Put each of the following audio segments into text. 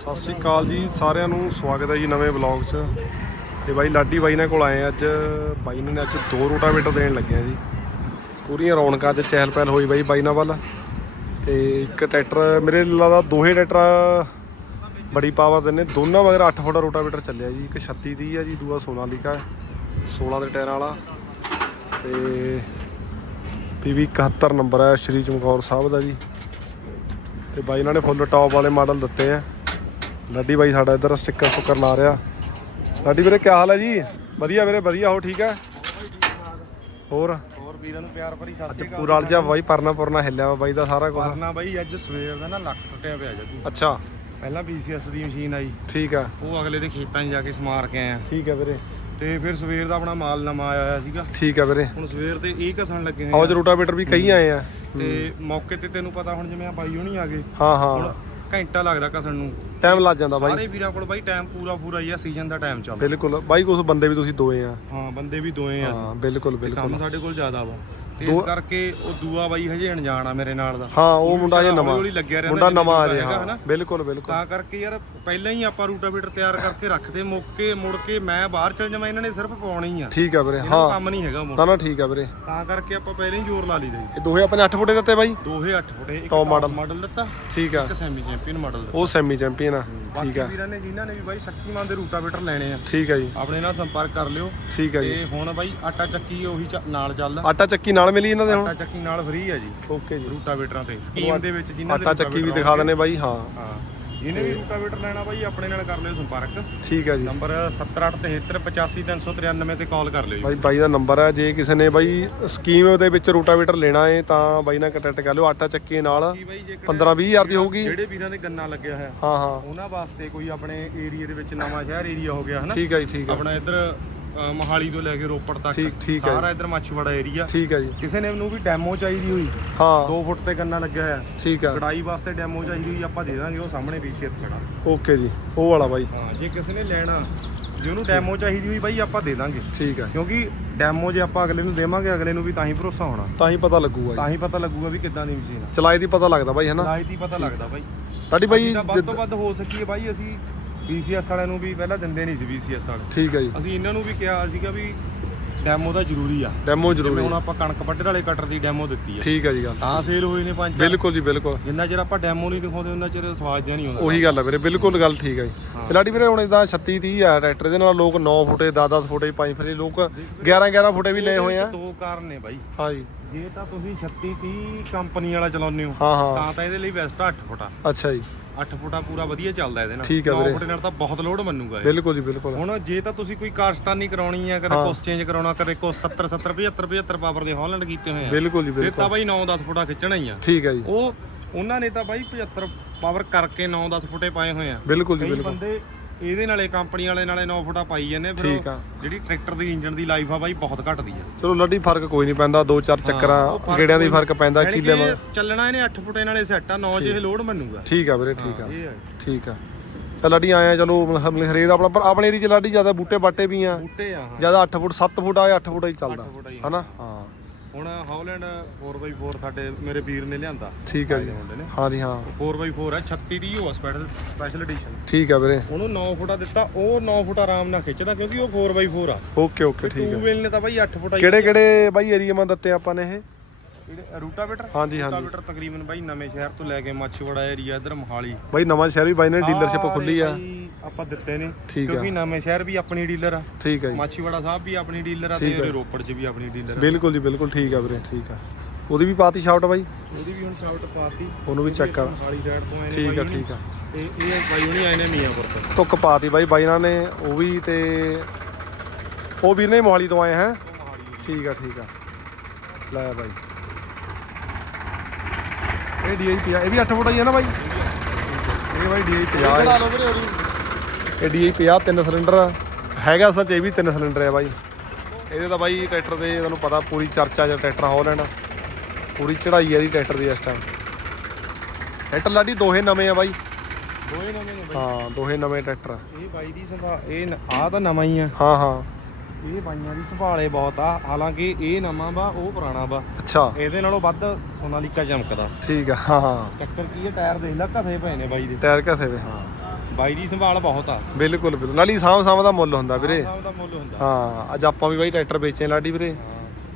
ਸਤਿ ਸ਼੍ਰੀ ਅਕਾਲ ਜੀ, ਸਾਰਿਆਂ ਨੂੰ ਸਵਾਗਤ ਹੈ ਜੀ ਨਵੇਂ ਵਲੌਗ 'ਚ। ਤੇ ਬਾਈ ਲਾਡੀ ਬਾਈ ਨੇ ਕੋਲ ਆਏ ਅੱਜ। ਬਾਈ ਨੇ ਅੱਜ ਦੋ ਰੋਟਾਵੇਟਰ ਦੇਣ ਲੱਗਿਆ ਜੀ। ਪੂਰੀਆਂ ਰੌਣਕਾਂ 'ਚ ਚਹਿਲ ਪਹਿਲ ਹੋਈ ਬਾਈ ਬਾਈ ਨਾਲ ਵੱਲ। ਤੇ ਇੱਕ ਟਰੈਕਟਰ, ਮੇਰੇ ਲੱਗਦਾ ਦੋਹੇ ਟਰੈਕਟਰ ਬੜੀ ਪਾਵਰ ਦੇ ਨੇ। ਦੋਨਾਂ ਮਗਰ 8 ਫੁੱਟ ਰੋਟਾਵੇਟਰ ਚੱਲਿਆ ਜੀ। ਇੱਕ 36 30 ਆ ਜੀ, ਦੂਆ ਸੋਨਾਲੀਕਾ ਹੈ 16 ਦੇ ਟਾਇਰਾਂ ਵਾਲਾ। ਤੇ ਪੀਵੀ 71 ਨੰਬਰ ਹੈ ਸ਼੍ਰੀ ਚਮਕੌਰ ਸਾਹਿਬ ਦਾ ਜੀ। ਤੇ ਬਾਈ ਇਹਨਾਂ ਨੇ ਫੁੱਲ ਟੌਪ ਵਾਲੇ ਮਾਡਲ ਦਿੱਤੇ ਆ। ਲੱਡੀ ਬਾਈ ਸਾਡਾ ਇੱਧਰ ਸਟicker ਸੁੱਕਰ ਲਾ ਰਿਹਾ। ਲੱਡੀ ਵੀਰੇ ਕੀ ਹਾਲ ਹੈ ਜੀ? ਵਧੀਆ ਵੀਰੇ ਵਧੀਆ ਹੋ ਠੀਕ ਹੈ? ਹੋਰ? ਹੋਰ ਵੀਰਾਂ ਨੂੰ ਪਿਆਰ ਭਰੀ ਸਤਿ ਅੱਜ ਸ਼੍ਰੀ ਅਕਾਲ। ਪੂਰਾ ਅਲਜਾ ਬਾਈ ਪਰਨਾ ਪਰਨਾ ਹਿੱਲਿਆ ਵਾ ਬਾਈ ਦਾ ਸਾਰਾ ਕੁਝ ਕਰਨਾ ਬਾਈ ਅੱਜ ਸਵੇਰ ਦਾ ਨਾ ਲੱਕ ਟੁੱਟਿਆ ਪਿਆ ਜੱਦੂ ਅੱਛਾ। ਪਹਿਲਾਂ BCS ਦੀ ਮਸ਼ੀਨ ਆਈ। ਠੀਕ ਆ ਉਹ ਅਗਲੇ ਦੇ ਖੇਤਾਂ 'ਚ ਜਾ ਕੇ ਸਮਾਰ ਕੇ ਆਇਆ। ਠੀਕ ਆ ਵੀਰੇ। ਤੇ ਫਿਰ ਸਵੇਰ ਦਾ ਆਪਣਾ ਮਾਲ ਨਵਾਂ ਆਇਆ ਹੋਇਆ ਸੀਗਾ। ਠੀਕ ਆ ਵੀਰੇ। ਹੁਣ ਸਵੇਰ ਤੇ ਇਹ ਘਸਣ ਲੱਗੇ ਹੋਏ ਆਵਾਜ਼ ਰੋਟਾਵੇਟਰ ਵੀ ਕਈ ਆਏ ਆ। ਤੇ ਮੌਕੇ ਤੇ ਤੈਨੂੰ ਪਤਾ ਹੁਣ ਜਿਵੇਂ ਆ ਬਾਈ ਹੋਣੀ ਆ ਗਏ। ਹਾਂ ਹੁਣ ਹਾਂ ਘੰਟਾ ਲੱਗਦਾ ਘਸਣ ਨੂੰ। ਟਾਈਮ ਲੱਗ ਜਾਂਦਾ ਬਾਈ। ਸਾਰੇ ਵੀਰਾਂ ਕੋਲ ਬਾਈ ਟਾਈਮ ਪੂਰਾ ਪੂਰਾ ਹੀ ਆ ਸੀਜ਼ਨ ਦਾ ਟਾਈਮ ਚੱਲਦਾ। ਬਿਲਕੁਲ। ਬਾਈ ਕੁਝ ਬੰਦੇ ਵੀ ਤੁਸੀਂ ਦੋਏ ਆ। ਹਾਂ ਬੰਦੇ ਵੀ ਦੋਏ ਆ ਹਾਂ ਬਿਲਕੁਲ ਬਿਲਕੁਲ। ਕੰਮ ਸਾਡੇ ਕੋਲ ਜ਼ਿਆਦਾ ਵਾ। ਤੇ ਇਸ ਕਰਕੇ ਉਹ ਦੂਆ ਬਾਈ ਹਜੇ ਅਣਜਾਣ ਆ ਮੇਰੇ ਨਾਲ ਦਾ। ਹਾਂ ਉਹ ਮੁੰਡਾ ਜੇ ਨਵਾਂ ਹੌਲੀ ਲੱਗਿਆ ਰਹਿੰਦਾ ਮੁੰਡਾ ਨਵਾਂ ਆ ਜੇ ਹਾਂ। ਬਿਲਕੁਲ ਬਿਲਕੁਲ। ਤਾਂ ਕਰਕੇ ਯਾਰ ਪਹਿਲਾਂ ਹੀ ਆਪਾਂ ਰੂਟਾਵੀਟਰ ਤਿਆਰ ਕਰਕੇ ਰੱਖਦੇ ਮੌਕੇ ਮੁੜ ਕੇ ਮੈਂ ਬਾਹਰ ਚਲ ਜਾਵਾਂ ਇਹਨਾਂ ਨੇ ਸਿਰਫ ਪਾਉਣਾ ਆ। ਠੀਕ ਆ ਵੀਰੇ ਹਾਂ। ਕੰਮ ਨਹੀਂ ਹੈਗਾ ਨਾ ਨਾ ਠੀਕ ਆ ਵੀਰੇ। ਤਾਂ ਕਰਕੇ ਆਪਾਂ ਪਹਿਲਾਂ ਹੀ ਜ਼ੋਰ ਲਾ ਲਈਦਾ ਇਹ ਦੋਹੇ ਆਪਣੇ 8 ਫੁੱਟੇ ਦਿੱਤੇ ਬਾਈ? ਦੋਹੇ 8 ਫੁੱਟੇ ਇੱਕ model। ਮਾਡਲ ਦਿੱਤਾ ਠੀਕ ਆ। ਇੱਕ ਸੈਮੀ ਚੈਂਪੀਅਨ ਮਾਡਲ ਦਿੱਤਾ। ਉਹ ਸੈਮੀ ਚੈਂਪੀਅਨ ਆ ਠੀਕ ਆ। ਵੀਰਾਂ ਨੇ ਜਿਨ੍ਹਾਂ ਨੇ ਵੀ ਬਾਈ ਸ਼ਕਤੀਮਾਨ ਦੇ ਰੂਟਾਵੀਟਰ ਲੈਣੇ ਆ ਠੀਕ ਆ ਜੀ। ਆਪਣੇ ਨਾਲ ਸੰਪਰਕ ਕਰ ਲਿਓ। ਠੀਕ ਆ ਜੀ। ਤੇ ਹੁਣ ਬਾਈ ਆਟਾ ਚੱਕੀ ਉਹੀ ਨਾਲ ਚੱਲ ਆਟਾ ਚੱਕੀ ਨਾਲ ਮਿਲੀ ਇਹਨਾਂ ਦੇ ਹੁਣ? ਆਟਾ ਚੱਕੀ ਨਾਲ ਫ੍ਰੀ ਆ ਜੀ। ਓਕੇ ਜੀ। ਰੂਟਾਵੀਟਰਾਂ ਤੇ ਸਕੀਮ ਦੇ ਵਿੱਚ ਜਿਨ੍ਹਾਂ ਦੇ ਆਟਾ ਚੱਕੀ ਵੀ ਦਿਖਾ ਦਨੇ ਬਾਈ ਹਾਂ। ਹਾਂ। ਇਹਨੇ ਵੀ ਰੂਟਾਵੀਟਰ ਲੈਣਾ ਬਾਈ ਆਪਣੇ ਨਾਲ ਕਰ ਲਿਓ ਸੰਪਰਕ। ਠੀਕ ਆ ਜੀ। ਨੰਬਰ 7873853393 ਤੇ ਕਾਲ ਕਰ ਲਿਓ ਜੀ। ਬਾਈ ਬਾਈ ਦਾ ਨੰਬਰ ਹੈ ਜੇ ਕਿਸੇ ਨੇ ਬਾਈ ਸਕੀਮ ਦੇ ਵਿੱਚ ਰੋਟਾਵੇਟਰ ਲੈਣਾ ਹੈ ਤਾਂ ਬਾਈ ਨਾਲ ਕੰਟੈਕਟ ਕਰ ਲਿਓ ਆਟਾ ਚੱਕੀ ਨਾਲ। ਕੀ ਬਾਈ ਜੇ 15 20 ਹਜ਼ਾਰ ਦੀ ਹੋਊਗੀ। ਜਿਹੜੇ ਵੀਰਾਂ ਦੇ ਗੰਨਾ ਲੱਗਿਆ ਹੋਇਆ ਹਾਂ ਹਾਂ। ਉਹਨਾਂ ਵਾਸਤੇ ਕੋਈ ਆਪਣੇ ਏਰੀਆ ਦੇ ਵਿੱਚ ਨਵਾਂ ਸ਼ਹਿਰ ਏਰੀਆ ਹੋ ਗਿਆ ਹਨਾ? ਠੀਕ ਹੈ ਜੀ ਠੀਕ ਹੈ ਆਪਣਾ ਇੱਧਰ ਅ, ਮੋਹਾਲੀ ਤੋਂ ਲੈ ਕੇ ਰੋਪੜ ਤੱਕ। ਠੀਕ- ਹੈ ਸਾਰਾ ਇੱਧਰ ਮੱਛਵਾੜਾ ਏਰੀਆ ਠੀਕ ਹੈ ਜੀ। ਕਿਸੇ ਨੇ ਮੈਨੂੰ ਵੀ ਡੈਮੋ ਚਾਹੀਦੀ ਹੋਈ। ਹਾਂ। 2 ਫੁੱਟ ਤੇ ਗੰਨਾ ਲੱਗਿਆ ਹੋਇਆ। ਠੀਕ ਆ ਕਢਾਈ ਵਾਸਤੇ ਡੈਮੋ ਚਾਹੀਦੀ ਹੋਈ ਆਪਾਂ ਦੇ ਦਾਂਗੇ ਉਹ ਸਾਹਮਣੇ BCS ਖੜਾ। ਓਕੇ ਜੀ ਉਹ ਵਾਲਾ ਬਾਈ। ਹਾਂ ਜੇ ਕਿਸੇ ਨੇ ਲੈਣਾ ਜੇ ਉਹਨੂੰ ਡੈਮੋ ਚਾਹੀਦੀ ਹੋਈ ਬਾਈ ਆਪਾਂ ਦੇ ਦਾਂਗੇ। ਠੀਕ ਹੈ। ਕਿਉਂਕਿ ਡੈਮੋ ਜੇ ਆਪਾਂ ਅਗਲੇ ਨੂੰ ਦੇਵਾਂਗੇ ਅਗਲੇ ਨੂੰ ਵੀ ਤਾਂ ਹੀ ਭਰੋਸਾ ਹੋਣਾ। ਤਾਂ ਹੀ ਪਤਾ ਲੱਗੂਗਾ ਜੀ। ਤਾਂ ਹੀ ਪਤਾ ਲੱਗੂਗਾ ਵੀ ਕਿੱਦਾਂ ਦੀ ਮਸ਼ੀਨ ਆ। ਚਲਾਈ ਦੀ ਪਤਾ ਲੱਗਦਾ ਬਾਈ ਹਨਾ ਲਾਇਤ ਹੀ ਪਤਾ ਲੱਗਦਾ ਬਾਈ। ਸਾਡੀ ਬਾਈ ਵੱਧ ਜਿੱਦ- ਤੋਂ ਵੱਧ ਹੋ ਸਕੀਏ ਬਾਈ ਅਸੀਂ BCS ਵਾਲਿਆਂ ਨੂੰ ਵੀ ਪਹਿਲਾਂ ਦਿੰਦੇ ਨਹੀਂ ਸੀ BCS ਵਾਲੇ। ਠੀਕ ਹੈ ਜੀ। ਅਸੀਂ ਇਹਨਾਂ ਨੂੰ ਵੀ ਕਿਹਾ ਸੀਗਾ ਵੀ ਡੈਮੋ ਤਾਂ ਜ਼ਰੂਰੀ ਆ। ਡੈਮੋ ਜਿਵੇਂ ਜ਼ਰੂਰੀ ਹੁਣ ਆਪਾਂ ਕਣਕ ਵੱਢਣ ਵਾਲੇ ਕਟਰ ਦੀ ਡੈਮੋ ਦਿੱਤੀ ਆ। ਠੀਕ ਹੈ ਜੀ ਗੱਲ। ਤਾਂ ਸੇਲ ਹੋਏ ਨੇ ਪੰਜ ਚਾਰ। ਬਿਲਕੁਲ ਜੀ ਬਿਲਕੁਲ। ਜਿੰਨਾ ਚਿਰ ਆਪਾਂ ਡੈਮੋ ਨਹੀਂ ਦਿਖਾਉਂਦੇ ਉਹਨਾਂ ਚਿਰ ਸਵਾਦ ਜਿਹਾ ਨਹੀਂ ਆਉਂਦਾ। ਉਹੀ ਗੱਲ ਹੈ ਵੀਰੇ ਬਿਲਕੁਲ ਗੱਲ ਠੀਕ ਹੈ ਜੀ। ਤੇ ਲਾਡੀ ਵੀਰੇ ਹੁਣ ਇਦਾਂ 36 30 ਆ ਟਰੈਕਟਰ ਦੇ ਨਾਲ ਲੋਕ 9 ਫੁੱਟੇ 10 10 ਫੁੱਟੇ ਪਾਈ ਫਿਰੇ ਲੋਕ 11 11 ਫੁੱਟੇ ਵੀ ਲਏ ਹੋਏ ਆ। ਦੋ ਕਾਰਨ ਨੇ ਬਾਈ। ਹਾਂ ਜੀ। ਜੇ ਤਾਂ ਤੁਸੀਂ 36 30 ਕੰਪਨੀ ਵਾਲਾ ਚਲਾਉਂਦੇ ਹੋ ਹਾਂ ਹਾਂ। ਤਾਂ ਤਾਂ ਇਹਦੇ ਲਈ ਬੈਸਟ 8 ਫੁੱਟਾ। ਅੱਛਾ ਜੀ। 8 ਫੁੱਟਾ ਪੂਰਾ ਵਧੀਆ ਚੱਲਦਾ ਇਹਦੇ ਨਾਲ। ਠੀਕ ਆ ਵੀਰੇ। ਫੁੱਟ ਨਾਲ ਤਾਂ ਬਹੁਤ ਲੋਡ ਮੰਨੂਗਾ ਇਹ। ਬਿਲਕੁਲ ਜੀ ਬਿਲਕੁਲ। ਹੁਣ ਜੇ ਤਾਂ ਤੁਸੀਂ ਕੋਈ ਕਾਰਸਤਾਨੀ ਕਰਾਉਣੀ ਹੈ ਕਦੇ ਕੁਛ ਚੇਂਜ ਕਰਾਉਣਾ ਕਦੇ ਕੋ 70 70 75 75 ਪਾਵਰ ਦੇ ਹਾਲੈਂਡ ਕੀਤੇ ਹੋਏ ਆ। ਬਿਲਕੁਲ ਜੀ ਫਿਰ ਬਿਲਕੁਲ। ਤਾਂ ਬਾਈ 9 10 ਫੁੱਟਾ ਖਿੱਚਣਾ ਹੀ ਆ। ਠੀਕ ਹੈ ਜੀ। ਉਹ ਉਹਨਾਂ ਨੇ ਤਾਂ ਬਾਈ 75 ਪਾਵਰ ਕਰਕੇ 9 10 ਫੁੱਟੇ ਪਾਏ ਹੋਏ ਆ। ਬਿਲਕੁਲ ਜੀ ਕਈ ਬਿਲਕੁਲ। ਬੰਦੇ ਇਹਦੇ ਨਾਲੇ ਕੰਪਨੀ ਵਾਲੇ ਨਾਲੇ 9 ਫੁੱਟਾ ਪਾਈ ਜਾਂਦੇ ਫਿਰ ਠੀਕ ਉਹ ਆ। ਜਿਹੜੀ ਟਰੈਕਟਰ ਦੀ ਇੰਜਨ ਦੀ ਲਾਈਫ ਆ ਬਾਈ ਬਹੁਤ ਘਟਦੀ ਆ। ਚਲੋ ਲੱਡੀ ਫ਼ਰਕ ਕੋਈ ਨਹੀਂ ਪੈਂਦਾ ਦੋ ਚਾਰ ਚੱਕਰਾਂ ਗੇੜਿਆਂ ਦੀ ਫ਼ਰਕ ਪੈਂਦਾ ਯਾਨੀ ਕਿੱਲੇ ਕਿ ਮਾ ਚੱਲਣਾ ਇਹਨੇ 8 ਫੁੱਟੇ ਨਾਲੇ ਸੈੱਟ ਆ 9 ਚ ਇਹ ਲੋਡ ਮੰਨੂਗਾ। ਠੀਕ ਆ ਵੀਰੇ ਠੀਕ ਆ। ਇਹ ਠੀਕ ਆ। ਚੱਲ ਲਾਡੀ ਆਏ ਆ ਚਲੋ ਮਤਲਬ ਹਰੇਕ ਦਾ ਆਪਣਾ ਪਰ ਆਪਣੇ ਏਰੀਆ ਚ ਲਾਡੀ ਜ਼ਿਆਦਾ ਬੂਟੇ ਬਾਟੇ ਵੀ ਆ। ਬੂਟੇ ਆ ਹਾਂ। ਜ਼ਿਆਦਾ 8 ਫੁੱਟ 7 ਫੁੱਟ ਆ 8 ਫੁੱਟ ਹੀ ਚੱਲਦਾ। ਫੁੱਟ ਹਨਾ? ਹਾਂ। ਹੁਣ ਹਾਲੈਂਡ 4x4 ਸਾਡੇ ਮੇਰੇ ਵੀਰ ਨੇ ਲਿਆਂਦਾ। ਠੀਕ ਆ ਜੀ। ਮੁੰਡੇ ਨੇ। ਹਾਂ। ਜੀ ਹਾਂ 4x4 ਹੈ 36 ਦੀ ਉਹ ਸਪੈਸ਼ਲ ਸਪੈਸ਼ਲ ਐਡੀਸ਼ਨ ਠੀਕ ਆ ਵੀਰੇ। ਉਹਨੂੰ 9 ਫੁੱਟਾ ਦਿੱਤਾ ਉਹ 9 ਫੁੱਟ ਆਰਾਮ ਨਾਲ ਖਿੱਚਦਾ ਕਿਉਂਕਿ ਉਹ 4x4 ਆ। ਓਕੇ ਓਕੇ ਠੀਕ ਆ ਟੂ ਵੀਲ ਨੇ ਤਾਂ ਬਾਈ 8 ਫੁੱਟਾ ਹੀ ਕਿਹੜੇ ਕਿਹੜੇ ਬਾਈ ਏਰੀਆ ਮਾ ਦਿੱਤੇ ਆਪਾਂ ਨੇ ਇਹ? ਰੂਟਾਵੇਟਰ? ਹਾਂਜੀ ਹਾਂਜੀ। ਰੂਟਾਵੇਟਰ ਤਕਰੀਬਨ ਬਾਈ ਨਵੇਂ ਸ਼ਹਿਰ ਤੋਂ ਲੈ ਕੇ ਮਾਛੀਵਾੜਾ ਏਰੀਆ ਇਧਰ ਮੋਹਾਲੀ। ਬਾਈ ਨਵਾਂ ਸ਼ਹਿਰ ਵੀ ਬਾਈ ਨੇ ਡੀਲਰਸ਼ਿਪ ਸਾਰੇ ਖੁੱਲੀ ਆ। ਬਾਈ ਆਪਾਂ ਦਿੱਤੇ ਨੇ ਠੀਕ ਆ। ਕਿਉਂਕਿ ਨਵੇਂ ਸ਼ਹਿਰ ਵੀ ਆਪਣੀ ਡੀਲਰ ਆ। ਠੀਕ ਆ ਜੀ। ਮਾਛੀਵਾੜਾ ਸਾਹਿਬ ਵੀ ਆਪਣੀ ਡੀਲਰ ਆ ਤੇ ਰੋਪੜ 'ਚ ਵੀ ਆਪਣੀ ਡੀਲਰ ਆ। ਬਿਲਕੁਲ ਜੀ ਬਿਲਕੁਲ ਠੀਕ ਆ ਵੀਰੇ ਠੀਕ ਆ। ਉਹਦੀ ਵੀ ਪਾਤੀ ਸ਼ਾਟ ਬਾਈ? ਉਹਦੀ ਵੀ ਹੁਣ ਸ਼ਾਊਟ ਪਾਤੀ। ਉਹਨੂੰ ਵੀ ਚੈੱਕ ਕਰ। ਮੋਹਾਲੀ ਸਾਈਡ ਤੋਂ ਆਏ ਠੀਕ ਆ। ਠੀਕ ਆ। ਤੇ ਇਹ ਬਾਈ ਹੁਣੀ ਆਏ ਨੇ ਮੀਆਂਪੁਰ ਤੋਂ। ਧੁੱਕ ਪਾਤੀ ਬਾਈ ਬਾਈ ਨਾਲ ਨੇ ਉਹ ਵੀ ਤੇ ਉਹ ਵੀਰ ਨੇ ਮੋਹਾਲੀ ਤੋਂ ਆਏ ਹੈ। ਠੀਕ ਆ ਠੀਕ ਆ। ਲੈ ਬਾਈ। ਇਹ ਡੀਆਈ 50 ਇਹ ਵੀ 8 ਫੁੱਟ ਹੀ ਹੈ ਨਾ ਬਾਈ? ਇਹ ਬਾਈ ਡੀਆਈ 50 ਹੈ ਲਓ ਵੀਰੇ ਉਹਦੀ। ਇਹ ਡੀਆਈ 50 ਤਿੰਨ ਸਿਲੰਡਰ। ਆ। ਹੈਗਾ ਸੱਚ ਇਹ ਵੀ ਤਿੰਨ ਸਿਲੰਡਰ ਹੈ ਬਾਈ। ਇਹਦੇ ਤਾਂ ਬਾਈ ਟਰੈਕਟਰ ਦੇ ਤੁਹਾਨੂੰ ਪਤਾ ਪੂਰੀ ਚਰਚਾ ਚ ਟਰੈਕਟਰ ਹਾਲੈਂਡ ਪੂਰੀ ਚੜਾਈ ਹੈ ਦੀ ਟਰੈਕਟਰ ਦੀ ਇਸ ਟਾਈਮ ਟਰੈਕਟਰ ਲਾਡੀ ਦੋਹੇ ਨਵੇਂ ਆ ਬਾਈ। ਦੋਏ ਨਵੇਂ ਨੇ ਬਾਈ। ਹਾਂ ਦੋਹੇ ਨਵੇਂ ਟਰੈਕਟਰ ਆ। ਇਹ ਬਾਈ ਦੀ ਸੰਭਾਲ ਇਹ ਆ ਤਾਂ ਨਵਾਂ ਹੀ ਆ। ਹਾਂ ਹਾਂ। ਇਹ ਬਾਈਆਂ ਦੀ ਸੰਭਾਲੇ ਬਹੁਤ ਆ। ਹਾਲਾਂਕਿ ਇਹ ਨਵਾਂ ਵਾ ਉਹ ਪੁਰਾਣਾ ਵਾ। ਅੱਛਾ। ਇਹਦੇ ਨਾਲੋਂ ਵੱਧ ਸੋਨਾਲੀਕਾ ਚਮਕਦਾ। ਠੀਕ ਆ ਹਾਂ ਹਾਂ। ਚੱਕਰ ਕੀ ਹੈ ਟਾਇਰ ਦੇਖ ਲੈ ਘਸੇ ਪਏ ਨੇ ਬਾਈ ਦੇ। ਟਾਇਰ ਘਸੇ ਵੇ ਹਾਂ। ਬਾਈ ਦੀ ਸੰਭਾਲ ਬਹੁਤ ਆ। ਬਿਲਕੁਲ ਬਿਲਕੁਲ। ਨਾਲੇ ਸਾਂਭ ਸਾਂਭ ਦਾ ਮੁੱਲ ਹੁੰਦਾ ਵੀਰੇ। ਸਾਲ ਦਾ ਮੁੱਲ ਹੁੰਦਾ। ਹਾਂ ਅੱਜ ਆਪਾਂ ਵੀ ਬਾਈ ਟਰੈਕਟਰ ਵੇਚੇ ਲਾਡੀ ਵੀਰੇ।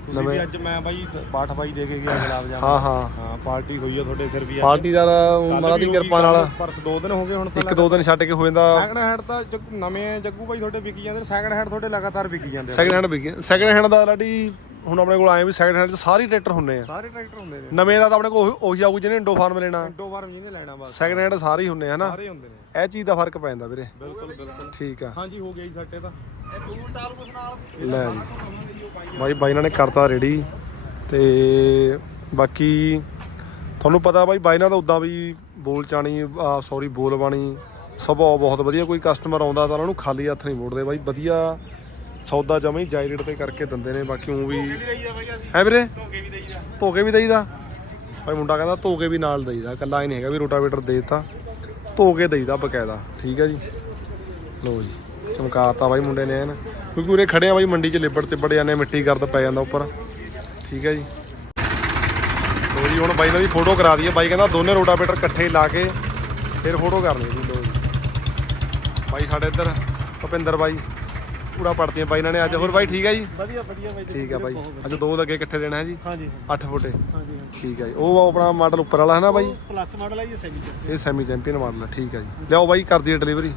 ਤੁਸੀਂ ਵੀ ਅੱਜ ਮੈਂ ਬਾਈ ਪਾਠ ਬਾਈ ਦੇ ਕੇ ਗਿਆ ਗੁਲਾਬ ਜਾਮ ਹਾਂ ਹਾਂ। ਹਾਂ ਪਾਰਟੀ ਹੋਈ ਆ ਤੁਹਾਡੇ ਸਿਰ ਵੀ। ਪਾਰਟੀ ਦਾ ਮਹਾਰਾਜ ਦੀ ਕਿਰਪਾ ਨਾਲ ਪਰਸ ਦੋ ਦਿਨ ਹੋ ਗਏ ਹੁਣ ਤਾਂ ਇੱਕ ਦੋ ਦਿਨ ਛੱਡ ਕੇ ਹੋ ਜਾਂਦਾ। ਸੈਕੰਡ ਹੈਂਡ ਤਾਂ ਨਵੇਂ ਜੱਗੂ ਬਾਈ ਤੁਹਾਡੇ ਵਿਕੀ ਜਾਂਦੇ ਸੈਕੰਡ ਹੈਂਡ ਤੁਹਾਡੇ ਲਗਾਤਾਰ ਵਿਕੀ ਜਾਂਦੇ। ਸੈਕਿੰਡ ਹੈਂਡ ਵਿਕੀ ਸੈਕਿੰਡ ਹੈਂਡ ਦਾ ਲਾਡੀ ਹੁਣ ਆਪਣੇ ਕੋਲ ਆਏ ਵੀ ਸੈਕਿੰਡ ਹੈਂਡ ਚ ਸਾਰੇ ਟਰੈਕਟਰ ਹੁੰਨੇ ਆ। ਸਾਰੇ ਟਰੈਕਟਰ ਹੁੰਦੇ ਨੇ। ਨਵੇਂ ਦਾ ਤਾਂ ਆਪਣੇ ਕੋਲ ਉਹੀ- ਆਊ ਜਿਹਨੇ ਇੰਡੋ ਫਾਰਮ ਲੈਣਾ। ਇੰਡੋ ਫਾਰਮ ਜਿਹਨੇ ਲੈਣਾ ਬਸ। ਸੈਕਿੰਡ ਹੈਂਡ ਸਾਰੇ ਹੀ ਹੁੰਨੇ ਹਨਾ? ਸਾਰੇ ਹੁੰਦੇ ਨੇ। ਇਹ ਚੀਜ਼ ਦਾ ਫ਼ਰਕ ਪੈਂਦਾ ਵੀਰੇ। ਬਿਲਕੁਲ ਬਿਲਕੁਲ। ਠੀਕ ਆ। ਹਾਂਜੀ ਹੋ ਗਿਆ ਜੀ ਸੱਟੇ ਤਾਂ। ਲੈ ਜੀ। ਬਾਈ ਬਾਈ ਨੇ ਕਰਤਾ ਰੈਡੀ ਤੇ ਬਾਕੀ ਤੁਹਾਨੂੰ ਪਤਾ ਬਾਈ ਬਾਈ ਨਾਲ ਤਾਂ ਉਦਾਂ ਵੀ ਬੋਲ ਚਾਣੀ ਸੌਰੀ ਬੋਲ ਬਾਣੀ ਸੁਭਾਅ ਬਹੁਤ ਵਧੀਆ ਕੋਈ ਕਸਟਮਰ ਆਉਂਦਾ ਤਾਂ ਉਹਨਾਂ ਨੂੰ ਖਾਲੀ ਹੱਥ ਨਹੀਂ ਮੋੜਦੇ ਬਾਈ। ਵਧੀਆ ਸੌਦਾ ਜਮਾ ਹੀ ਜਾਇ ਰੇਟ ਤੇ ਕਰਕੇ ਦਿੰਦੇ ਨੇ ਬਾਕੀ ਉਹ ਵੀ ਹੈ ਵੀਰੇ? ਧੋਕੇ ਵੀ ਦਈਦਾ। ਭਾਈ ਮੁੰਡਾ ਕਹਿੰਦਾ ਧੋ ਕੇ ਵੀ ਨਾਲ ਦਈਦਾ ਇਕੱਲਾ ਹੀ ਨਹੀਂ ਹੈਗਾ ਵੀ ਰੋਟਾਵੇਟਰ ਦੇਤਾ। ਧੋ ਕੇ ਦਈਦਾ ਬਕਾਇਦਾ ਠੀਕ ਹੈ ਜੀ। ਲੋ ਜੀ। ਚਮਕਾਤਾ ਬਾਈ ਮੁੰਡੇ ਨੇ ਐਨ। ਕਿਉਂਕਿ ਉਰੇ ਖੜੇ ਆ ਬਾਈ ਮੰਡੀ 'ਚ ਲਿਬੜ ਤਿਬੜ ਜਾਂਦੇ ਮਿੱਟੀ ਗਰਦ ਪੈ ਜਾਂਦਾ ਉੱਪਰ। ਠੀਕ ਹੈ ਜੀ। ਲੋ ਜੀ ਹੁਣ ਬਾਈ ਨਾਲ ਵੀ ਫੋਟੋ ਕਰਾ ਦਈਏ। ਬਾਈ ਕਹਿੰਦਾ ਦੋਨੇ ਰੋਟਾਵੇਟਰ ਇਕੱਠੇ ਲਾ ਕੇ ਫਿਰ ਫੋਟੋ ਕਰਨੀ ਜੀ ਲੋ ਜੀ। ਬਾਈ ਸਾਡੇ ਇੱਧਰ ਭਪਿੰਦਰ ਬਾਈ ਪੂਰਾ ਪੜਤੀਆਂ ਬਾਈ ਇਹਨਾਂ ਨੇ ਅੱਜ। ਹੋਰ ਬਾਈ ਠੀਕ ਹੈ ਜੀ? ਵਧੀਆ ਵਧੀਆ ਬਾਈ ਠੀਕ ਹੈ ਬਾਈ। ਅੱਜ ਦੋ ਲੱਗੇ ਇਕੱਠੇ ਦੇਣਾ ਹੈ ਜੀ? ਹਾਂਜੀ 8 ਫੁੱਟੇ। ਹਾਂਜੀ ਠੀਕ ਹੈ ਜੀ। ਉਹ ਆਪਣਾ ਮਾਡਲ ਉੱਪਰ ਵਾਲਾ ਹੈ ਨਾ ਬਾਈ? ਪਲੱਸ ਮਾਡਲ ਹੈ ਜੀ ਸੈਮੀ ਚ ਇਹ ਸੈਮੀ ਚੈਂਪੀਅਨ ਮਾਡਲ ਹੈ ਠੀਕ ਹੈ ਜੀ। ਲਿਆਓ ਬਾਈ ਕਰ ਦਈਏ ਡਿਲੀਵਰੀ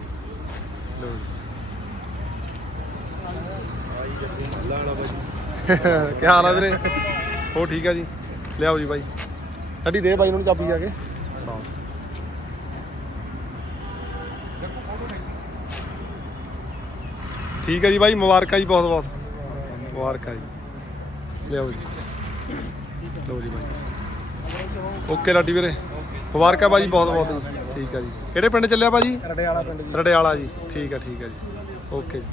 ਲਓ ਜੀ। ਕੀ ਹਾਲ ਆ ਵੀਰੇ? ਹੋ ਠੀਕ ਹੈ ਜੀ? ਲਿਆਓ ਜੀ ਬਾਈ। ਅੱਡੀ ਦੇ ਬਾਈ ਨੂੰ ਚਾਬੀ ਜਾ ਕੇ। ਠੀਕ ਹੈ ਜੀ ਬਾਈ ਮੁਬਾਰਕਾਂ ਜੀ ਬਹੁਤ ਬਹੁਤ। ਮੁਬਾਰਕਾਂ ਜੀ। ਲਿਆਓ ਜੀ। ਲਓ ਜੀ ਬਾਈ। ਓਕੇ ਲਾਡੀ ਵੀਰੇ। ਮੁਬਾਰਕਾਂ ਬਾਜੀ ਬਹੁਤ ਬਹੁਤ। ਜੀ ਠੀਕ ਆ ਜੀ। ਕਿਹੜੇ ਪਿੰਡ ਚੱਲਿਆ ਬਾਜੀ ਰੜਿਆਲਾ ਪਿੰਡ ਜੀ। ਰੜਿਆਲਾ ਜੀ। ਠੀਕ ਆ ਠੀਕ ਆ ਜੀ। ਓਕੇ ਜੀ।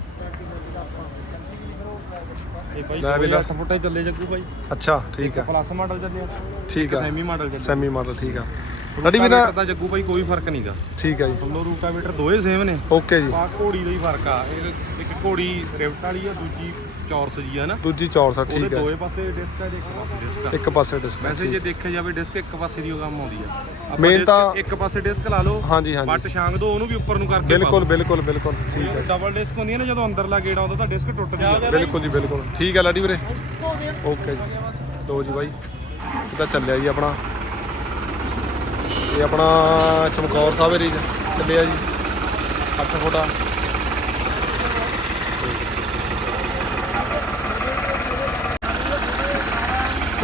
ਬਾਈ ਲੈ ਵੀ ਲੈ। 8 ਫੁੱਟੇ ਚੱਲੇ ਜੱਗੂ ਬਾਈ। ਅੱਛਾ ਠੀਕ ਆ। ਪਲੱਸ ਮਾਡਲ ਚੱਲਿਆ ਠੀਕ ਆ। ਸੈਮੀ ਮਾਡਲ ਚੱਲਿਆ ਸੈਮੀ ਮਾਡਲ ਠੀਕ ਆ। ਲਾਡੀ ਵੀ ਨਾ ਤਾਂ ਜੱਗੂ ਬਾਈ ਕੋਈ ਫ਼ਰਕ ਨਹੀਂਗਾ ਠੀਕ ਆ ਜੀ। ਫੁੱਲੋ ਰੂਟਾਵੇਟਰ ਦੋਏ ਸੇਮ ਨੇ। ਓਕੇ ਜੀ। ਆ ਘੋੜੀ ਦਾ ਹੀ ਫ਼ਰਕ ਆ। ਇਹ ਇੱਕ ਘੋੜੀ ਰਿਵਟ ਵਾਲੀ ਆ ਦੂਜੀ ਚੌਰਸ ਜੀ ਆ ਨਾ? ਦੂਜੀ 400 ਉਹਦੇ ਠੀਕ ਆ ਦੋਏ ਪਾਸੇ ਡਿਸਕ ਆ ਤੇ ਇੱਕ ਪਾਸੇ ਡਿਸਕ ਆ। ਇੱਕ ਪਾਸੇ ਡਿਸਕ ਵੈਸੇ ਜੇ ਦੇਖਿਆ ਜਾਵੇ ਡਿਸਕ ਇੱਕ ਪਾਸੇ ਦੀ ਉਹ ਕੰਮ ਆਉਂਦੀ ਆ ਆਪਾਂ Main ਤਾਂ- ਇੱਕ ਪਾਸੇ ਡਿਸਕ ਲਾ ਲਓ ਹਾਂਜੀ ਹਾਂਜੀ। ਬੱਟ ਛਾਂਗ ਦੋ ਉਹਨੂੰ ਵੀ ਉੱਪਰ ਨੂੰ ਕਰਕੇ ਬਿਲਕੁਲ ਬਿਲਕੁਲ ਬਿਲਕੁਲ ਠੀਕ ਆ ਡਬਲ ਡਿਸਕ ਹੁੰਦੀ ਹੈ ਨਾ ਜਦੋਂ ਅੰਦਰਲਾ ਗੇੜਾ ਆਉਂਦਾ ਤਾਂ ਡਿਸਕ ਟੁੱਟਦੀ ਆ ਬਿਲਕੁਲ ਜੀ ਬਿਲਕੁਲ। ਠੀਕ ਆ ਲਾਡੀ ਵੀਰੇ? ਓਕੇ ਜੀ। ਲੋ ਜੀ ਬਾਈ ਇਹ ਤਾਂ ਚੱਲਿਆ ਜੀ ਆਪਣਾ। ਇਹ ਆਪਣਾ ਚਮਕੌਰ ਸਾਹਿਬ ਏਰੀਆ ਚੱਲਿਆ ਜੀ। 8 ਫੁੱਟਾ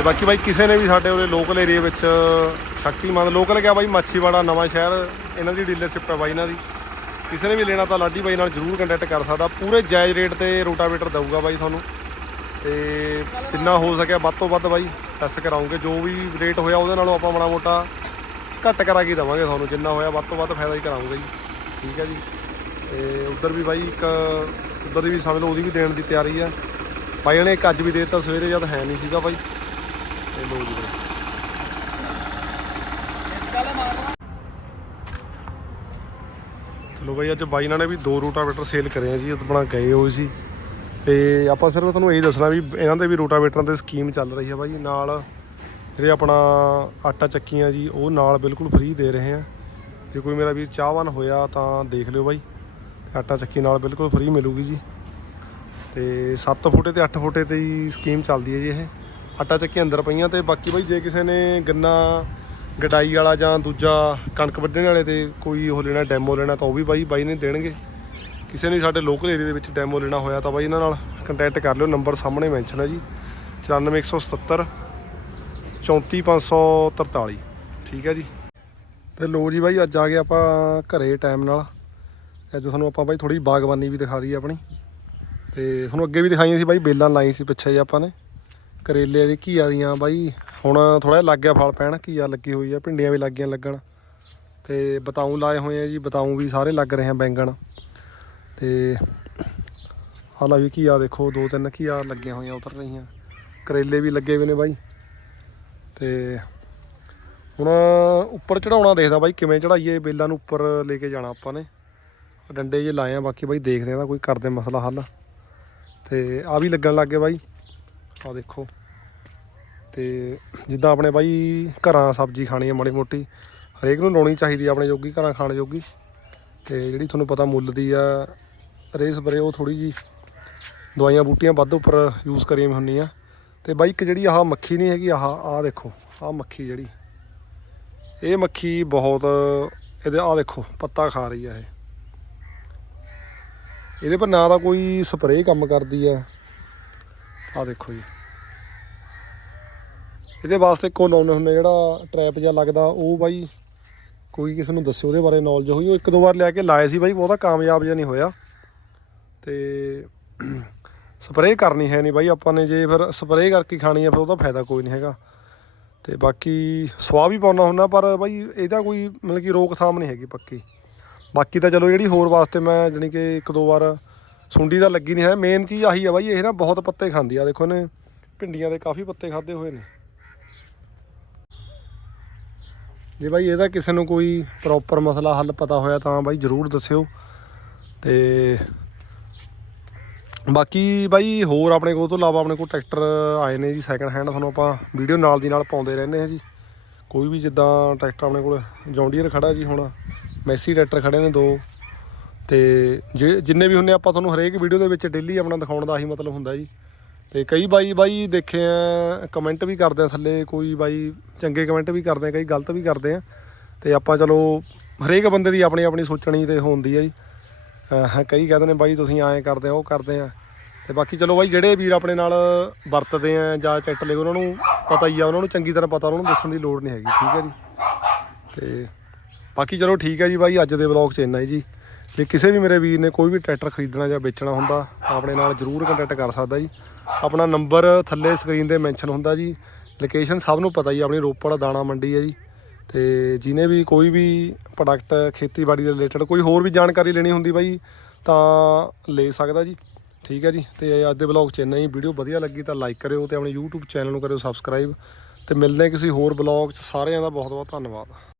ਤੇ ਬਾਕੀ ਬਾਈ ਕਿਸੇ ਨੇ ਵੀ ਸਾਡੇ ਉਹਦੇ ਲੋਕਲ ਏਰੀਆ ਵਿੱਚ ਸ਼ਕਤੀਮਾਨ ਲੋਕਲ ਕਿਹਾ ਬਾਈ? ਮਾਛੀਵਾੜਾ, ਨਵਾਂ ਸ਼ਹਿਰ, ਇਹਨਾਂ ਦੀ ਡੀਲਰਸ਼ਿਪ ਹੈ ਬਾਈ ਇਹਨਾਂ ਦੀ। ਕਿਸੇ ਨੇ ਵੀ ਲੈਣਾ ਤਾਂ ਲਾਡੀ ਬਾਈ ਨਾਲ ਜਰੂਰ ਕੰਟੈਕਟ ਕਰ ਸਕਦਾ। ਪੂਰੇ ਜਾਇਜ਼ ਰੇਟ ਤੇ ਰੋਟਾਵੇਟਰ ਦਊਗਾ ਬਾਈ ਤੁਹਾਨੂੰ। ਤੇ ਜਿੰਨਾ ਹੋ ਸਕਿਆ ਵੱਧ ਤੋਂ ਵੱਧ ਬਾਈ ਟੈਸ ਕਰਾਉਂਗੇ। ਜੋ ਵੀ ਰੇਟ ਹੋਇਆ ਉਹਦੇ ਨਾਲੋਂ ਆਪਾਂ ਮਾੜਾ ਮੋਟਾ ਘੱਟ ਕਰਾ ਕੇ ਦਵਾਂਗੇ ਤੁਹਾਨੂੰ। ਜਿੰਨਾ ਹੋਇਆ ਵੱਧ ਤੋਂ ਵੱਧ ਫਾਇਦਾ ਹੀ ਕਰਾਉਂਗੇ ਜੀ। ਠੀਕ ਹੈ ਜੀ। ਤੇ ਉਧਰ ਵੀ ਬਾਈ ਇੱਕ, ਉਧਰ ਦੀ ਵੀ ਸਮਝ ਲਓ, ਉਹਦੀ ਵੀ ਦੇਣ ਦੀ ਤਿਆਰੀ ਆ। ਬਾਈ ਨੇ ਇੱਕ ਅੱਜ ਵੀ ਦੇਤਾ, ਸਵੇਰੇ ਜਦ ਹੈ ਨਹੀਂ ਸੀਗਾ ਬਾਈ। ਤੇ ਲੋ ਜੀ। ਚਲੋ ਬਾਈ, ਅੱਜ ਬਾਈ ਇਹਨਾਂ ਨੇ ਵੀ ਦੋ ਰੋਟਾਵੇਟਰ ਸੇਲ ਕਰੇ ਆ ਜੀ ਆਪਣਾ ਗਏ ਹੋਏ ਸੀ। ਤੇ ਆਪਾਂ ਸਿਰਫ ਤੁਹਾਨੂੰ ਇਹ ਦੱਸਣਾ ਵੀ ਇਹਨਾਂ ਦੇ ਵੀ ਰੋਟਾਵੇਟਰਾਂ ਤੇ ਸਕੀਮ ਚੱਲ ਰਹੀ ਹੈ ਬਾਈ। ਨਾਲ ਜਿਹੜੇ ਆਪਣਾ ਆਟਾ ਚੱਕੀਆਂ ਜੀ, ਉਹ ਨਾਲ ਬਿਲਕੁਲ ਫ੍ਰੀ ਦੇ ਰਹੇ ਆ। ਜੇ ਕੋਈ ਮੇਰਾ ਵੀਰ ਚਾਹਵਾਨ ਹੋਇਆ ਤਾਂ ਦੇਖ ਲਿਓ ਬਾਈ। ਤੇ ਆਟਾ ਚੱਕੀ ਨਾਲ ਬਿਲਕੁਲ ਫ੍ਰੀ ਮਿਲੂਗੀ ਜੀ। ਤੇ 7 ਫੁੱਟੇ ਤੇ 8 ਫੁੱਟੇ ਤੇ ਹੀ ਸਕੀਮ ਚੱਲਦੀ ਹੈ ਜੀ ਇਹ। ਆਟਾ ਚੱਕੀ ਅੰਦਰ ਪਈਆਂ ਤੇ ਬਾਕੀ ਬਾਈ ਜੇ ਕਿਸੇ ਨੇ ਗੰਨਾ ਗਡਾਈ ਵਾਲਾ ਜਾਂ ਦੂਜਾ ਕਣਕ ਵੱਢਣ ਵਾਲੇ ਤੇ ਕੋਈ ਉਹ ਲੈਣਾ ਡੈਮੋ ਲੈਣਾ ਤਾਂ ਉਹ ਵੀ ਬਾਈ ਬਾਈ ਨੇ ਦੇਣਗੇ। ਕਿਸੇ ਨੇ ਵੀ ਸਾਡੇ ਲੋਕਲ ਏਰੀਆ ਦੇ ਵਿੱਚ ਡੈਮੋ ਲੈਣਾ ਹੋਇਆ ਤਾਂ ਬਾਈ ਇਹਨਾਂ ਨਾਲ ਕੰਟੈਕਟ ਕਰ ਲਿਓ ਨੰਬਰ ਸਾਹਮਣੇ ਮੈਂਸ਼ਨ ਹੈ ਜੀ। 94177 34543 ਠੀਕ ਹੈ ਜੀ। ਤੇ ਲੋ ਜੀ ਬਾਈ, ਅੱਜ ਆ ਗਏ ਆਪਾਂ ਘਰੇ ਟਾਈਮ ਨਾਲ। ਅੱਜ ਤੁਹਾਨੂੰ ਆਪਾਂ ਬਾਈ ਥੋੜੀ ਬਾਗਬਾਨੀ ਵੀ ਦਿਖਾ ਦਈਏ ਆਪਣੀ। ਤੇ ਤੁਹਾਨੂੰ ਅੱਗੇ ਵੀ ਦਿਖਾਈਆਂ ਸੀ ਬਾਈ, ਬੇਲਾਂ ਲਾਈ ਸੀ ਪਿੱਛੇ ਜੇ ਆਪਾਂ ਨੇ। ਕਰੇਲੇ ਦੀ ਘੀਆ ਦੀਆਂ ਬਾਈ। ਹੁਣ ਥੋੜਾ ਜਿਹਾ ਲੱਗ ਗਿਆ ਫਲ ਪੈਣ, ਘੀਆ ਲੱਗੀ ਹੋਈ ਆ, ਭਿੰਡੀਆਂ ਵੀ ਲੱਗ ਗਈਆਂ ਲੱਗਣ। ਤੇ ਬਤਾਊ ਲਾਏ ਹੋਏ ਆ ਜੀ, ਬਤਾਊ ਵੀ ਸਾਰੇ ਲੱਗ ਰਹੇ ਆ ਬੈਂਗਣ। ਤੇ ਹਾਲਾ ਵੀ ਘੀਆ ਦੇਖੋ, ਦੋ ਤਿੰਨ ਘੀਆ ਲੱਗੀਆਂ ਹੋਈਆਂ, ਉਤਰ ਰਹੀਆਂ। ਕਰੇਲੇ ਵੀ ਲੱਗੇ ਹੋਏ ਨੇ ਬਾਈ। ਤੇ ਹੁਣ ਉੱਪਰ ਚੜਾਉਣਾ ਦੇਖਦਾ ਬਾਈ, ਕਿਵੇਂ ਚੜਾਈਏ, ਬੇਲਾਂ ਨੂੰ ਉੱਪਰ ਲੈ ਕੇ ਜਾਣਾ ਆਪਾਂ ਨੇ। ਡੰਡੇ ਜੇ ਲਾਏ ਆ, ਬਾਕੀ ਬਾਈ ਦੇਖਦੇ ਆ ਤਾਂ ਕੋਈ ਕਰਦੇ ਮਸਲਾ ਹੱਲ। ਤੇ ਆ ਵੀ ਲੱਗਣ ਲੱਗ ਗਏ ਬਾਈ। ਆ ਦੇਖੋ। ਤੇ ਜਿੱਦਾਂ ਆਪਣੇ ਬਾਈ ਘਰਾਂ ਸਬਜ਼ੀ ਖਾਣੀ ਹੈ ਮਾੜੀ ਮੋਟੀ, ਹਰੇਕ ਨੂੰ ਲਾਉਣੀ ਚਾਹੀਦੀ ਆਪਣੇ ਜੋਗੀ, ਘਰਾਂ ਖਾਣ ਜੋਗੀ। ਤੇ ਜਿਹੜੀ ਤੁਹਾਨੂੰ ਪਤਾ ਮੁੱਲ ਦੀ ਆ ਰੇ ਸਪਰੇ ਉਹ ਥੋੜੀ ਜੀ ਦਵਾਈਆਂ ਬੂਟੀਆਂ ਵੱਧ ਉੱਪਰ ਯੂਜ਼ ਕਰੀਆਂ ਵੀ ਹੁੰਦੀਆਂ। ਤੇ ਬਾਈ ਇੱਕ ਜਿਹੜੀ ਆਹ ਮੱਖੀ ਨਹੀਂ ਹੈਗੀ, ਆਹ ਆਹ ਦੇਖੋ, ਆਹ ਮੱਖੀ ਜਿਹੜੀ। ਇਹ ਮੱਖੀ ਬਹੁਤ ਇਹਦੇ, ਆਹ ਦੇਖੋ, ਪੱਤਾ ਖਾ ਰਹੀ ਆ ਇਹ। ਇਹਦੇ ਪਰ ਨਾ ਤਾਂ ਕੋਈ ਸਪਰੇਅ ਕੰਮ ਕਰਦੀ ਆ। ਆਹ ਦੇਖੋ ਜੀ। ਇਹਦੇ ਵਾਸਤੇ ਕੋ ਲਾਉਣੇ ਹੁੰਦੇ ਜਿਹੜਾ ਟ੍ਰੈਪ ਜਿਹਾ ਲੱਗਦਾ, ਉਹ ਬਾਈ ਕੋਈ ਕਿਸੇ ਨੂੰ ਦੱਸਿਓ ਉਹਦੇ ਬਾਰੇ ਨੌਲੇਜ ਹੋਈ, ਉਹ ਇੱਕ ਦੋ ਵਾਰ ਲੈ ਕੇ ਲਾਏ ਸੀ ਬਾਈ, ਬਹੁਤਾ ਕਾਮਯਾਬ ਜਿਹਾ ਨਹੀਂ ਹੋਇਆ। ਤੇ ਸਪਰੇਅ ਕਰਨੀ ਹੈ ਨਹੀਂ ਬਾਈ, ਆਪਾਂ ਨੇ ਜੇ ਫਿਰ ਸਪਰੇਅ ਕਰਕੇ ਖਾਣੀ ਆ ਫਿਰ ਉਹਦਾ ਫਾਇਦਾ ਕੋਈ ਨਹੀਂ ਹੈਗਾ। ਤੇ ਬਾਕੀ ਸਵਾਹ ਵੀ ਪਾਉਣਾ ਹੁੰਦਾ, ਪਰ ਬਾਈ ਇਹਦਾ ਕੋਈ ਮਤਲਬ ਕਿ ਰੋਕਥਾਮ ਨਹੀਂ ਹੈਗੀ ਪੱਕੀ। ਬਾਕੀ ਤਾਂ ਚਲੋ ਜਿਹੜੀ ਹੋਰ ਵਾਸਤੇ ਮੈਂ, ਜਾਣੀ ਕਿ ਇੱਕ ਦੋ ਵਾਰ ਸੁੰਡੀ ਦਾ ਲੱਗੀ ਨਹੀਂ ਹੈ। ਮੇਨ ਚੀਜ਼ ਆਹੀ ਆ ਬਾਈ, ਇਹ ਨਾ ਬਹੁਤ ਪੱਤੇ ਖਾਂਦੀ ਆ। ਦੇਖੋ ਇਹਨੇ ਭਿੰਡੀਆਂ ਦੇ ਕਾਫੀ ਪੱਤੇ ਖਾਦੇ ਹੋਏ ਨੇ। ਜੇ ਬਾਈ ਇਹਦਾ ਕਿਸੇ ਨੂੰ ਕੋਈ ਪ੍ਰੋਪਰ ਮਸਲਾ ਹੱਲ ਪਤਾ ਹੋਇਆ ਤਾਂ ਬਾਈ ਜਰੂਰ ਦੱਸਿਓ। ਤੇ ਬਾਕੀ ਬਾਈ ਹੋਰ ਆਪਣੇ ਕੋਲ ਤੋਂ ਇਲਾਵਾ ਆਪਣੇ ਕੋਲ ਟਰੈਕਟਰ ਆਏ ਨੇ ਜੀ ਸੈਕੰਡ ਹੈਂਡ ਤੁਹਾਨੂੰ ਆਪਾਂ ਵੀਡੀਓ ਨਾਲ ਦੀ ਨਾਲ ਪਾਉਂਦੇ ਰਹਿੰਦੇ ਹਾਂ ਜੀ। ਕੋਈ ਵੀ ਜਿੱਦਾਂ ਟਰੈਕਟਰ ਆਪਣੇ ਕੋਲ ਜੌਂਡੀਅਰ ਖੜਾ ਜੀ ਹੁਣ, ਮੈਸੀ ਟਰੈਕਟਰ ਖੜੇ ਨੇ ਦੋ। ਤੇ ਜੇ ਜਿੰਨੇ ਵੀ ਹੁੰਨੇ ਆਪਾਂ ਤੁਹਾਨੂੰ ਹਰੇਕ ਵੀਡੀਓ ਦੇ ਵਿੱਚ ਡੇਲੀ ਆਪਣਾ ਦਿਖਾਉਣ ਦਾ ਆਹੀ ਮਤਲਬ ਹੁੰਦਾ ਜੀ। ਤੇ ਕਈ ਬਾਈ ਬਾਈ ਦੇਖੇ ਆ ਕਮੈਂਟ ਵੀ ਕਰਦੇ ਆ ਥੱਲੇ, ਕੋਈ ਬਾਈ ਚੰਗੇ ਕਮੈਂਟ ਵੀ ਕਰਦੇ ਆ, ਕਈ ਗਲਤ ਵੀ ਕਰਦੇ ਆ। ਤੇ ਆਪਾਂ ਚਲੋ ਹਰੇਕ ਬੰਦੇ ਦੀ ਆਪਣੀ ਆਪਣੀ ਸੋਚਣੀ ਤੇ ਹੁੰਦੀ ਆ ਜੀ। ਅਹ ਕਈ ਕਹਿੰਦੇ ਨੇ ਬਾਈ ਤੁਸੀਂ ਐਂ ਕਰਦੇ ਆ, ਉਹ ਕਰਦੇ ਆ। ਤੇ ਬਾਕੀ ਚਲੋ ਬਾਈ ਜਿਹੜੇ ਵੀਰ ਆਪਣੇ ਨਾਲ ਵਰਤਦੇ ਆ ਜਾਂ ਚੱਟ ਲੈ ਉਹਨਾਂ ਨੂੰ ਪਤਾ ਹੀ ਆ, ਉਹਨਾਂ ਨੂੰ ਚੰਗੀ ਤਰ੍ਹਾਂ ਪਤਾ, ਉਹਨਾਂ ਨੂੰ ਦੱਸਣ ਦੀ ਲੋੜ ਨਹੀਂ ਹੈਗੀ, ਠੀਕ ਹੈ ਜੀ। ਤੇ ਬਾਕੀ ਚਲੋ ਠੀਕ ਹੈ ਜੀ ਬਾਈ, ਅੱਜ ਦੇ ਵਲੌਗ 'ਚ ਇੰਨਾ ਹੀ ਜੀ। ਜੇ ਕਿਸੇ ਵੀ ਮੇਰੇ ਵੀਰ ਨੇ ਕੋਈ ਵੀ ਟਰੈਕਟਰ ਖਰੀਦਣਾ ਜਾਂ ਵੇਚਣਾ ਹੁੰਦਾ ਤਾਂ ਆਪਣੇ ਨਾਲ ਜਰੂਰ ਕੰਟੈਕਟ ਕਰ ਸਕਦਾ ਜੀ। ਆਪਣਾ ਨੰਬਰ ਥੱਲੇ ਸਕਰੀਨ ਤੇ ਮੈਂਸ਼ਨ ਹੁੰਦਾ ਜੀ। ਲੋਕੇਸ਼ਨ ਸਭ ਨੂੰ ਪਤਾ ਜੀ, ਆਪਣੀ ਰੋਪੜ ਦਾਣਾ ਮੰਡੀ ਹੈ ਜੀ। ਤੇ ਜਿਹਨੇ ਵੀ ਕੋਈ ਵੀ ਪ੍ਰੋਡਕਟ ਖੇਤੀਬਾੜੀ ਦੇ ਰਿਲੇਟਡ ਕੋਈ ਹੋਰ ਵੀ ਜਾਣਕਾਰੀ ਲੈਣੀ ਹੁੰਦੀ ਬਾਈ, ਤਾਂ ਲੈ ਸਕਦਾ ਜੀ। ਠੀਕ ਹੈ ਜੀ, ਤੇ ਅੱਜ ਦੇ ਵਲੌਗ 'ਚ ਇੰਨਾ ਹੀ। ਵੀਡੀਓ ਵਧੀਆ ਲੱਗੀ ਤਾਂ ਲਾਈਕ ਕਰਿਓ ਤੇ ਆਪਣੇ YouTube ਚੈਨਲ ਨੂੰ ਕਰਿਓ ਸਬਸਕ੍ਰਾਈਬ ਤੇ ਮਿਲਦੇ ਹਾਂ ਕਿਸੇ ਹੋਰ ਵਲੌਗ 'ਚ। ਸਾਰਿਆਂ ਦਾ ਬਹੁਤ ਬਹੁਤ ਧੰਨਵਾਦ।